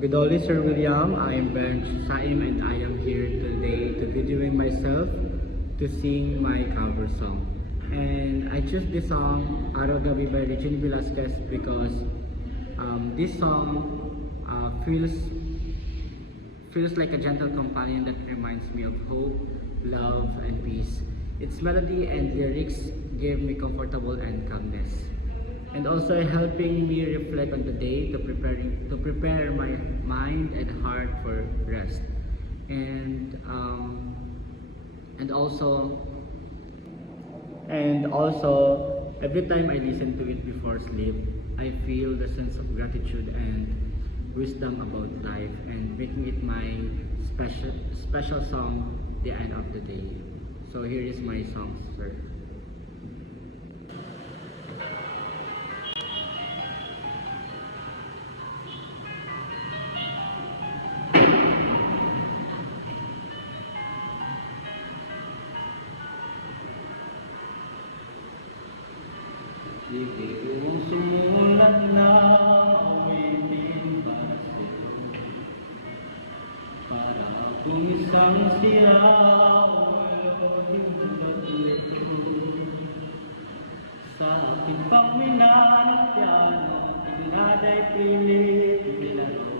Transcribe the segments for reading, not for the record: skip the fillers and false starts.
Good day, Sir William. I am Ben Saim and I am here today to videoing myself to sing my cover song. And I chose this song, Araw Gabi by Regine Velasquez because this song feels like a gentle companion that reminds me of hope, love, and peace. Its melody and lyrics give me comfortable and calmness, and also helping me reflect on the day to prepare my mind and heart for rest. And um, and also and also, every time I listen to it before sleep, I feel the sense of gratitude and wisdom about life, and making it my special song the end of the day. So here is my song, sir. Ibig kong sumulat ng awitin para sa'yo, para akong isang siyaw at lito. Sa aking pangminaan ng piano, tingladay pilit nilaro.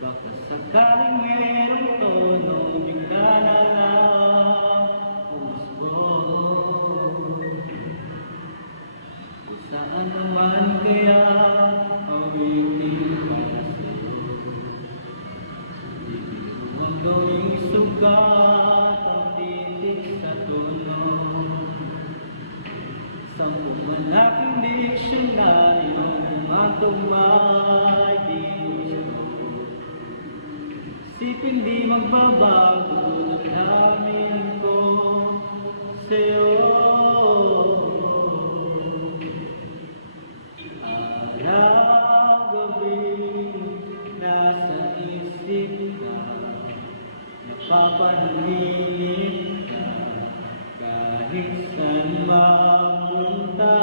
Baka sakaling merong tono, bigla na lang umusbog. Saan naman kaya awitin para sa'yo? Ibig mo ang gawing sugat ang titik sa tono. Sampung malaking diksyonaryong matugmay di gusto. Sipin di magbabago damdamin ko sa'yo. Napapanahimik ka kahit saan mapunta.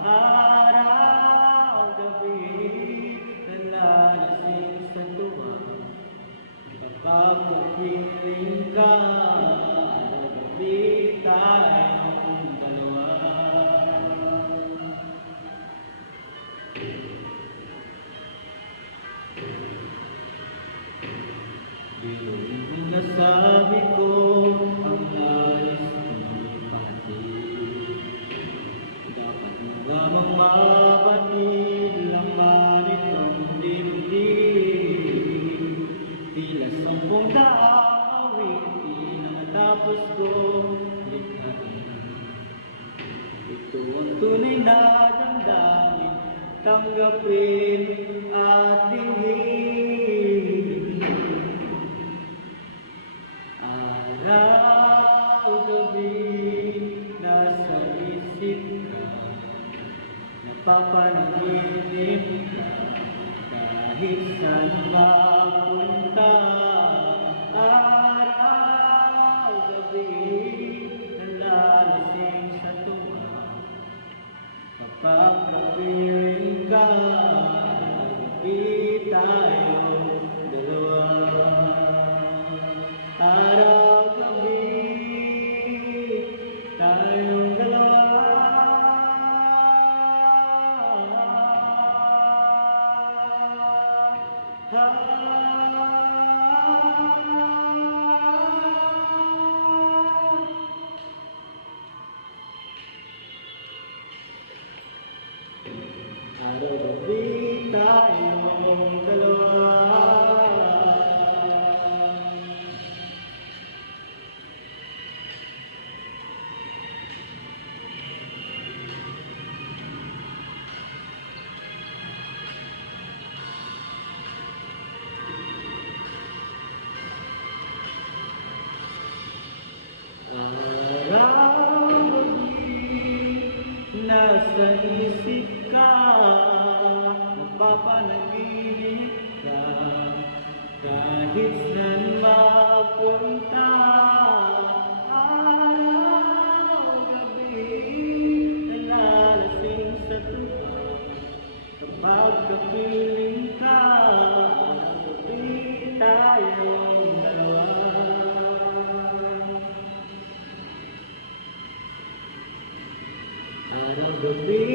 Araw-gabi nalalasing sa tuwa kapag napiling ka. Araw-gabi tayong dalawa. Biruin na sabi ko ang nais ni pati. Dapat mo lamang mabatid laman itong dibdib. Tila 10 daang awitin na matapos kong likhain. Ito ang tunay na damdamin, tanggapin at tingin. Araw-gabi nasa isip ka, napapanaginip ka kahit saan mapunta. Araw-gabi nalalasing sa tuwa kapag napiling ka. Araw-gabi tayong dalawa. Araw-gabi tayong dalawa. Araw-gabi tayong dalawa. Nasa isip ka, napapanaginip ka kahit saan mapunta. Araw-gabi nalalasing sa tuwa kapag kapiling ka. Araw-gabi